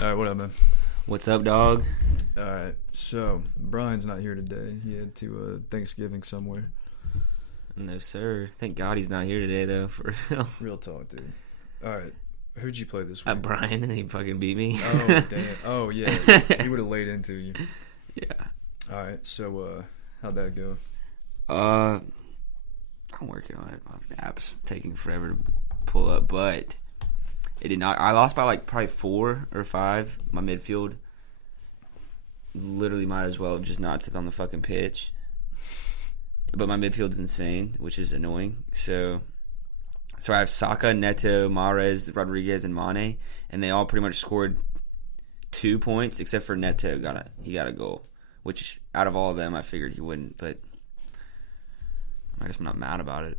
All right, what up, man? What's up, dog? All right, so Brian's not here today. He had to Thanksgiving somewhere. No, sir. Thank God he's not here today, though, for real. Real talk, dude. All right, who'd you play this week? Brian, and he fucking beat me. Oh, damn. Oh, yeah. He would have laid into you. Yeah. All right, so how'd that go? I'm working on it. My app's taking forever to pull up, but it did not. I lost by like probably 4 or 5. My midfield literally might as well have just not stepped on the fucking pitch. But my midfield's insane, which is annoying. So I have Saka, Neto, Mahrez, Rodriguez, and Mane, and they all pretty much scored 2 points, except for Neto he got a goal, which out of all of them I figured he wouldn't, but I guess I'm not mad about it.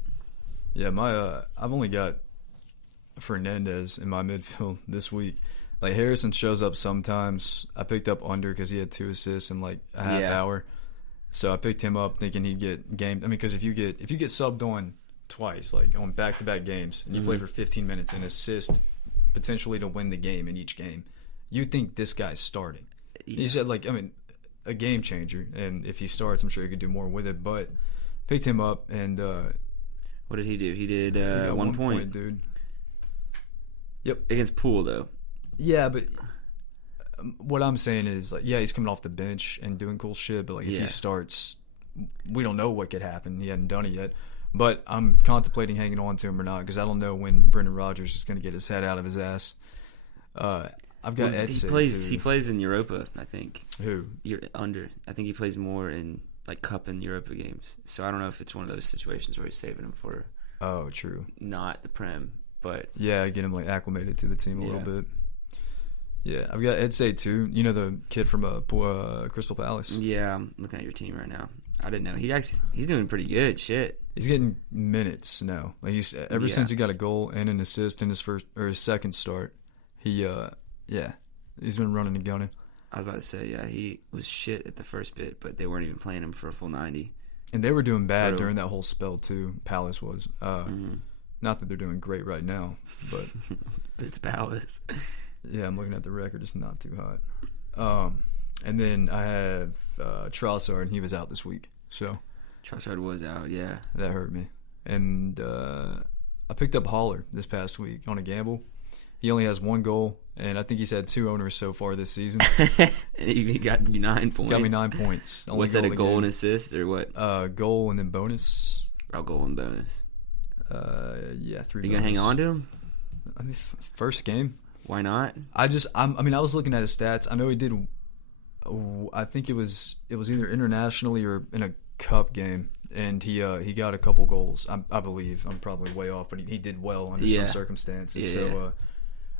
Yeah, I've only got Fernandez in my midfield this week. Like, Harrison shows up sometimes. I picked up under because he had 2 assists in like a half hour. So I picked him up thinking he'd get gamed. I mean, because if you get subbed on twice, like on back-to-back games, and you play for 15 minutes and assist potentially to win the game in each game, you think this guy's starting. Yeah. He's a game changer, and if he starts, I'm sure he could do more with it. But picked him up, and what did he do? He did he got 1 point, dude. Yep, against Poole though. Yeah, but what I'm saying is, like, yeah, he's coming off the bench and doing cool shit, but like if he starts, we don't know what could happen. He hadn't done it yet. But I'm contemplating hanging on to him or not because I don't know when Brendan Rodgers is going to get his head out of his ass. I've got Edson. He plays in Europa, I think. Who? You're under. I think he plays more in like Cup and Europa games. So I don't know if it's one of those situations where he's saving him for. Oh, true. Not the Prem, but yeah, get him like acclimated to the team a little bit. Yeah, I've got Edsay too. You know, the kid from Crystal Palace. Yeah, I'm looking at your team right now. I didn't know he's doing pretty good. Shit, he's getting minutes now. Like he's ever since he got a goal and an assist in his his second start. He's been running and gunning. I was about to say, yeah, he was shit at the first bit, but they weren't even playing him for a full 90. And they were doing bad during that whole spell too. Palace was. Not that they're doing great right now, but it's Palace. Yeah, I'm looking at the record. It's not too hot. And then I have Trossard, and he was out this week. So Trossard was out, yeah. That hurt me. And I picked up Haller this past week on a gamble. He only has 1 goal, and I think he's had 2 owners so far this season. And he got you 9 points. Got me 9 points. What's that, a goal and assist, or what? Goal and then bonus. Oh, goal and bonus. Yeah, 3 Are you going to hang on to him? I mean, first game. Why not? I was looking at his stats. I know he did. I think it was either internationally or in a cup game, and he got a couple goals. I believe. I'm probably way off, but he did well under some circumstances. So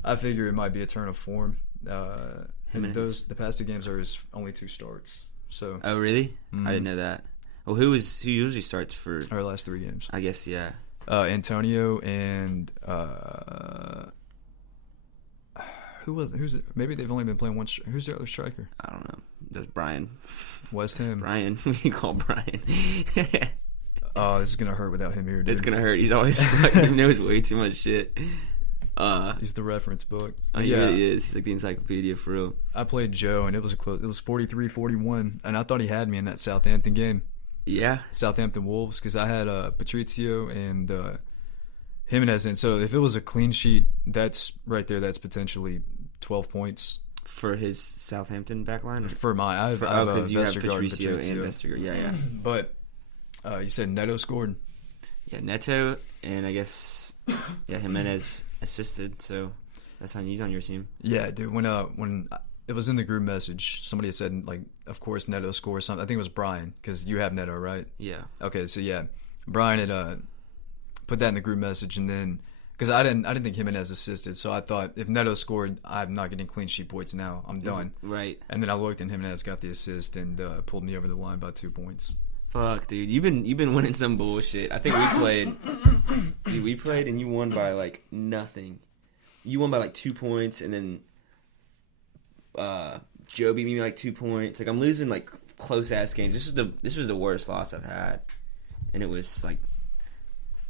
I figure it might be a turn of form. The past 2 games are his only 2 starts. So. Oh really? I didn't know that. Well, who usually starts for our last 3 games? I guess yeah. Antonio and. Who's it? Maybe they've only been playing one. Who's their other striker? I don't know. That's Brian. West Ham. Brian. We call Brian. Oh, this is gonna hurt without him here, dude. It's gonna hurt. He's always he knows way too much shit. He's the reference book. He really is. He's like the encyclopedia for real. I played Joe, and it was close. It was 43-41, and I thought he had me in that Southampton game. Yeah. Southampton Wolves, because I had Patrizio and Jimenez in. So if it was a clean sheet, that's right there. That's potentially 12 points for his Southampton backline. For mine, because you have Patrizio and Vestergaard. Yeah. But you said Neto scored. Yeah, Neto, and I guess Jimenez assisted. So he's on your team. Yeah, dude. When it was in the group message, somebody had said, like, of course Neto scores something. I think it was Brian, because you have Neto, right? Yeah. Okay, so yeah, Brian had put that in the group message, and then because I didn't think Jimenez assisted, so I thought if Neto scored, I'm not getting clean sheet points now. I'm done. Right. And then I looked, and Jimenez got the assist and pulled me over the line by 2 points. Fuck, dude, you've been winning some bullshit. I think we played, and you won by like nothing. You won by like 2 points, and then Joe beat me like 2 points. Like, I'm losing like close ass games. This was the worst loss I've had, and it was like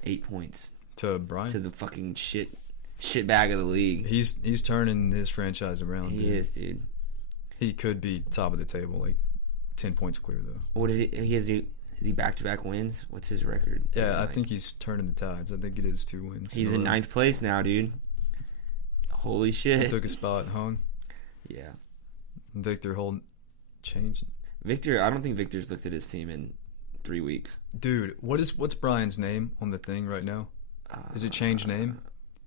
8 points to Brian, to the fucking shit shit bag of the league. He's turning his franchise around. He is, dude. He could be top of the table, like 10 points clear though. What did he is he back-to-back wins? What's his record? Yeah, I think he's turning the tides. I think it is 2 wins. He's in 9th place now, dude. Holy shit. He took a spot, hung. Yeah. Victor changed. Victor, I don't think Victor's looked at his team in 3 weeks. Dude, what's Brian's name on the thing right now? Is it changed name?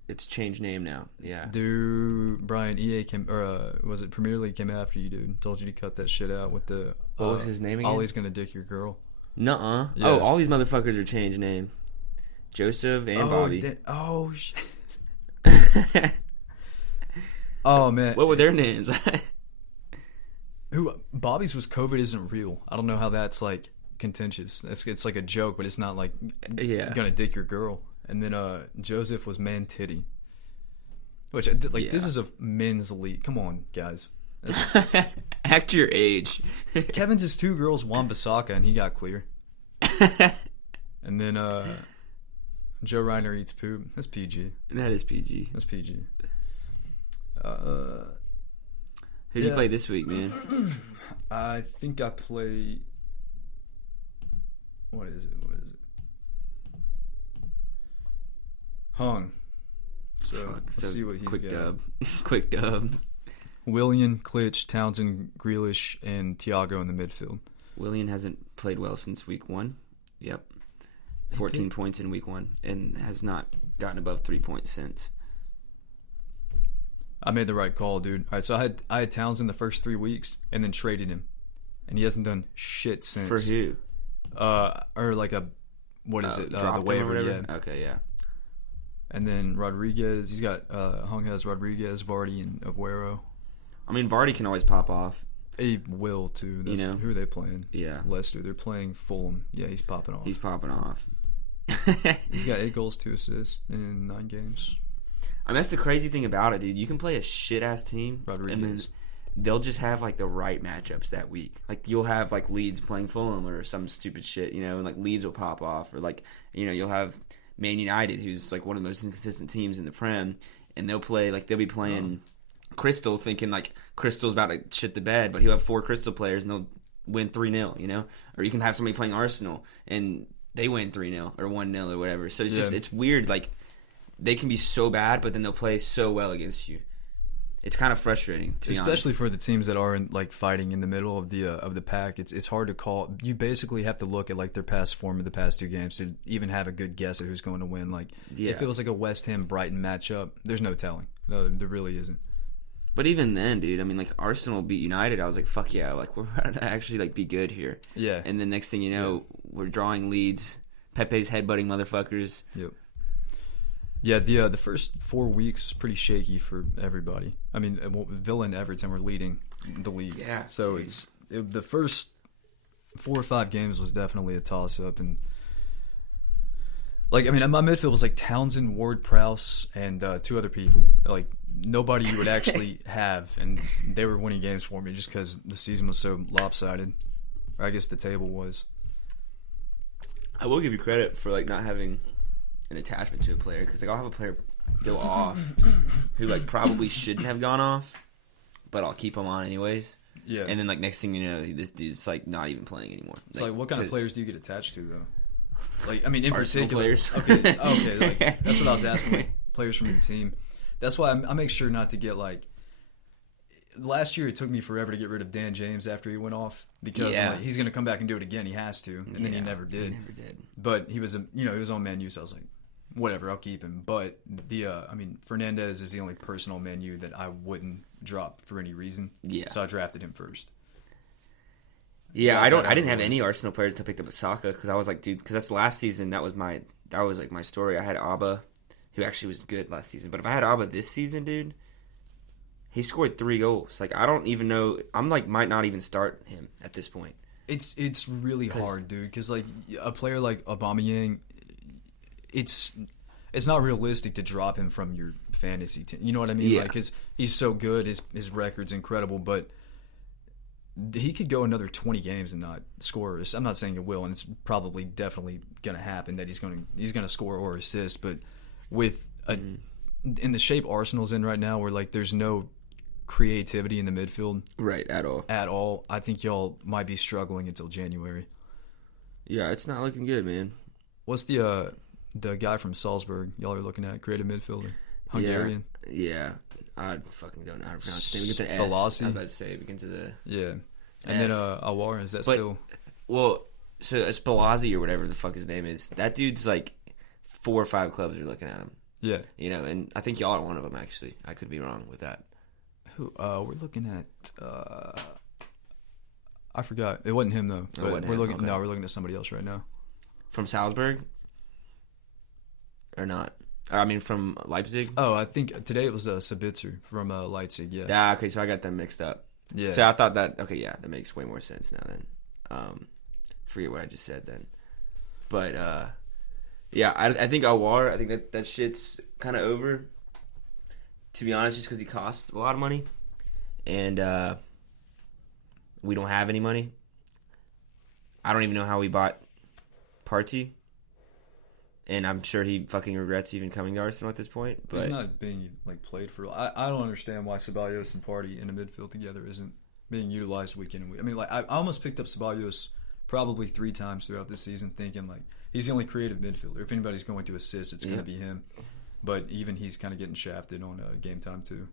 It's changed name now. Yeah. Dude, Brian, EA came, or was it Premier League came after you, dude? Told you to cut that shit out with the. What was his name again? Ollie's gonna dick your girl. Nuh-uh. Yeah. Oh, all these motherfuckers are changed name. Joseph and Bobby. Shit. Oh man. What were their names? Bobby's was COVID isn't real. I don't know how that's like contentious. It's like a joke, but it's not like gonna dick your girl. And then Joseph was man titty, which this is a men's league. Come on, guys. Act your age. Kevin's is 2 girls, Wan-Bissaka, and he got clear. And then Joe Reiner eats poop. That's PG. That is PG. That's PG. Who do you play this week, man? I think I play. What is it? Hung. So let's see what he's got. Dub. Quick dub. Willian, Klitsch, Townsend, Grealish, and Thiago in the midfield. Willian hasn't played well since week 1. Yep. 14 points in week 1 and has not gotten above 3 points since. I made the right call, dude. All right, so I had Townsend the first 3 weeks and then traded him. And he hasn't done shit since. For who? Or like what is it? The waiver, yeah. Okay, yeah. And then Rodriguez, he's got Hung has Rodriguez, Vardy, and Aguero. I mean, Vardy can always pop off. He will too. That's, who are they playing? Yeah, Leicester. They're playing Fulham. Yeah, he's popping off. He's got 8 goals, 2 assists in 9 games. I mean, that's the crazy thing about it, dude. You can play a shit ass team, Rodriguez. And then they'll just have like the right matchups that week. Like you'll have like Leeds playing Fulham or some stupid shit, and like Leeds will pop off, or like you'll have Man United, who's like one of the most inconsistent teams in the Prem, and they'll be playing Crystal, thinking like Crystal's about to shit the bed, but he'll have 4 Crystal players and they'll win 3-0, Or you can have somebody playing Arsenal and they win 3-0 or 1-0 or whatever. So it's just it's weird. Like they can be so bad, but then they'll play so well against you. It's kind of frustrating, to be especially honest. For the teams that are like fighting in the middle of the pack. It's hard to call. You basically have to look at like their past form of the past 2 games to even have a good guess at who's going to win. Like if it was like a West Ham Brighton matchup, there's no telling. No, there really isn't. But even then, dude, I mean, like Arsenal beat United. I was like, fuck yeah, like we're about to actually like be good here. Yeah. And then next thing you know, we're drawing leads. Pepe's headbutting motherfuckers. Yep. Yeah, the first 4 weeks was pretty shaky for everybody. I mean, Villa and Everton were leading the league. Yeah. So the first 4 or 5 games was definitely a toss-up. And, like, I mean, my midfield was like Townsend, Ward-Prowse, and 2 other people. Like, nobody you would actually have. And they were winning games for me just because the season was so lopsided. Or I guess the table was. I will give you credit for, like, not having an attachment to a player, because like I'll have a player go off who like probably shouldn't have gone off, but I'll keep him on anyways. Yeah. And then like next thing you know, this dude's like not even playing anymore. It's like what kind of players do you get attached to though? Like I mean, in Arsenal particular, players. Okay, like, that's what I was asking. Like, players from your team. That's why I make sure not to get like. Last year, it took me forever to get rid of Dan James after he went off because like, he's going to come back and do it again. He has to, and then he never did. But he was he was on Man U, so I was like, whatever, I'll keep him. But I mean, Fernandez is the only person on Man U that I wouldn't drop for any reason. Yeah. So I drafted him first. Yeah, I didn't have any Arsenal players until I picked up Saka because I was like, dude, because that's last season. That was like my story. I had Abba, who actually was good last season. But if I had Abba this season, dude. He scored 3 goals. Like I don't even know. I'm like might not even start him at this point. It's really hard, dude. Because like a player like Aubameyang, it's not realistic to drop him from your fantasy team. You know what I mean? Yeah. Like he's so good. His record's incredible, but he could go another 20 games and not score. I'm not saying it will, and it's probably definitely gonna happen that he's gonna score or assist. But with in the shape Arsenal's in right now, where like there's no creativity in the midfield, right, at all. I think y'all might be struggling until January. Yeah, it's not looking good, man. What's the guy from Salzburg y'all are looking at? Creative midfielder, Hungarian. Yeah. I fucking don't know how to pronounce his name. Begins with an S. Balassi? I was about to say begins with a Yeah, and S. then Awar, is that still? Well, so it's Balassi or whatever the fuck his name is. That dude's like 4 or 5 clubs are looking at him. Yeah, you know, and I think y'all are one of them. Actually, I could be wrong with that. Who? We're looking at. I forgot. It wasn't him though. But we're looking. Okay. No, we're looking at somebody else right now. From Salzburg, or not? I mean, from Leipzig. Oh, I think today it was Sabitzer from Leipzig. Yeah. Yeah. Okay, so I got them mixed up. Yeah. So I thought that. Okay, yeah, that makes way more sense now. Then, forget what I just said then. But yeah, I think Awar. I think that shit's kind of over. To be honest, just because he costs a lot of money, and we don't have any money. I don't even know how we bought Partey, and I'm sure he fucking regrets even coming to Arsenal at this point. But he's not being like played for. I don't understand why Ceballos and Partey in the midfield together isn't being utilized week in and week. I mean, like I almost picked up Ceballos probably 3 times throughout this season, thinking like he's the only creative midfielder. If anybody's going to assist, it's going to be him. But even he's kind of getting shafted on game time too.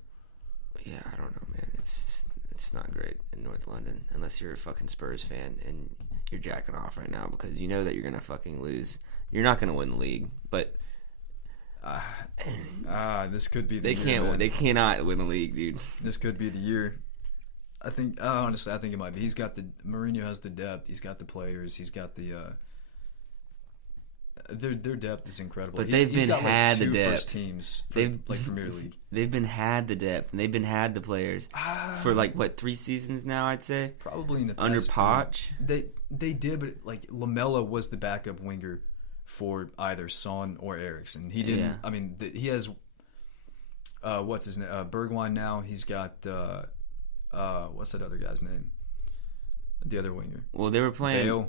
Yeah, I don't know, man. It's not great in North London unless you're a fucking Spurs fan and you're jacking off right now because you know that you're gonna fucking lose. You're not gonna win the league, but this could be the they year. Can't win. They cannot win the league, dude. This could be the year. I think honestly, I think it might be. Mourinho has the depth. He's got the players. He's got the. Their depth is incredible. But he's got had the depth. First teams for, like Premier League. They've been had the depth and they've been had the players for like what 3 seasons now. I'd say probably in the past under Poch. They did, but like Lamela was the backup winger for either Son or Eriksen. He didn't. Yeah. I mean, he has what's his name? Bergwijn now. He's got what's that other guy's name? The other winger. Well, they were playing. Bale.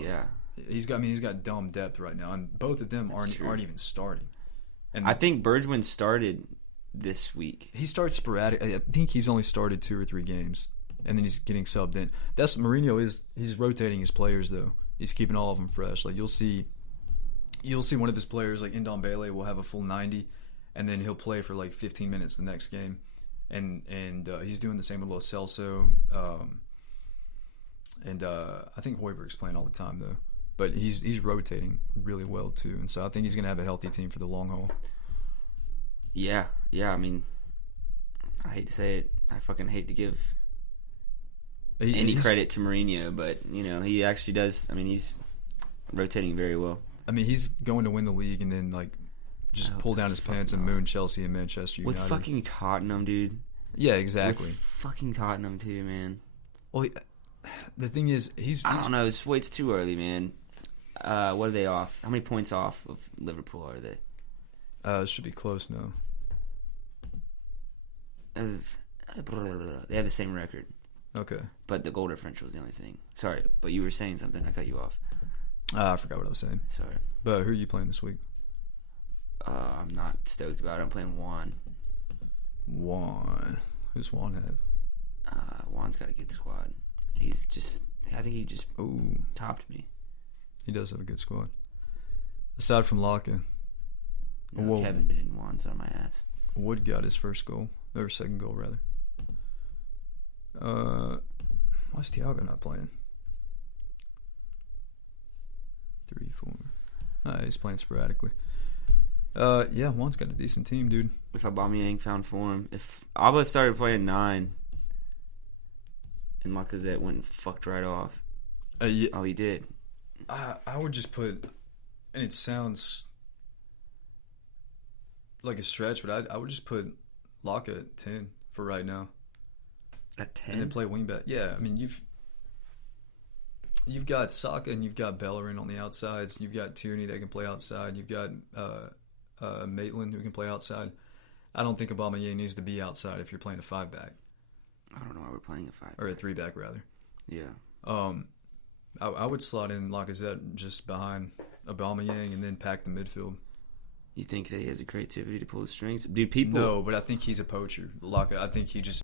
Yeah. He's got dumb depth right now, and both of them aren't even starting. And I think Bergwijn started this week. He starts sporadic. I think he's only started 2 or 3 games, and then he's getting subbed in. That's Mourinho he's rotating his players though. He's keeping all of them fresh. Like you'll see one of his players like Ndombele will have a full 90, and then he'll play for like 15 minutes the next game, and he's doing the same with Lo Celso. And I think Højbjerg's playing all the time though. But he's rotating really well too, and so I think he's gonna have a healthy team for the long haul. Yeah. I mean, I hate to say it, I fucking hate to give any credit to Mourinho, but you know he actually does. I mean, he's rotating very well. I mean, he's going to win the league and then like just pull down his pants and moon Chelsea and Manchester United with fucking Tottenham, dude. Yeah, exactly. With fucking Tottenham too, man. Well, the thing is, I don't know. It's too early, man. What are they off? How many points off of Liverpool are they? It should be close now. They have the same record. Okay. But the goal differential is the only thing. Sorry, but you were saying something. I cut you off. I forgot what I was saying. Sorry. But who are you playing this week? I'm not stoked about it. I'm playing Juan. Who's Juan have? Juan's got a good squad. I think he just topped me. He does have a good squad. Aside from Laka. No, Kevin did, and Juan's on my ass. Wood got his first goal. Or second goal, rather. Why's Thiago not playing? 3, 4. He's playing sporadically. Yeah, Juan's got a decent team, dude. If Aubameyang found form. If Alba started playing 9 and Lacazette went and fucked right off. Yeah. Oh, he did. I would just put, and it sounds like a stretch, but I would just put Laka at 10 for right now. At 10? And then play wingback. Yeah, I mean, you've got Saka and you've got Bellerin on the outsides. You've got Tierney that can play outside. You've got Maitland who can play outside. I don't think Aubameyang needs to be outside if you're playing a 5-back. I don't know why we're playing a 5-back. Or a 3-back, rather. Yeah. I would slot in Lacazette just behind Aubameyang and then pack the midfield. You think that he has the creativity to pull the strings, dude? People. No, but I think he's a poacher. I think he just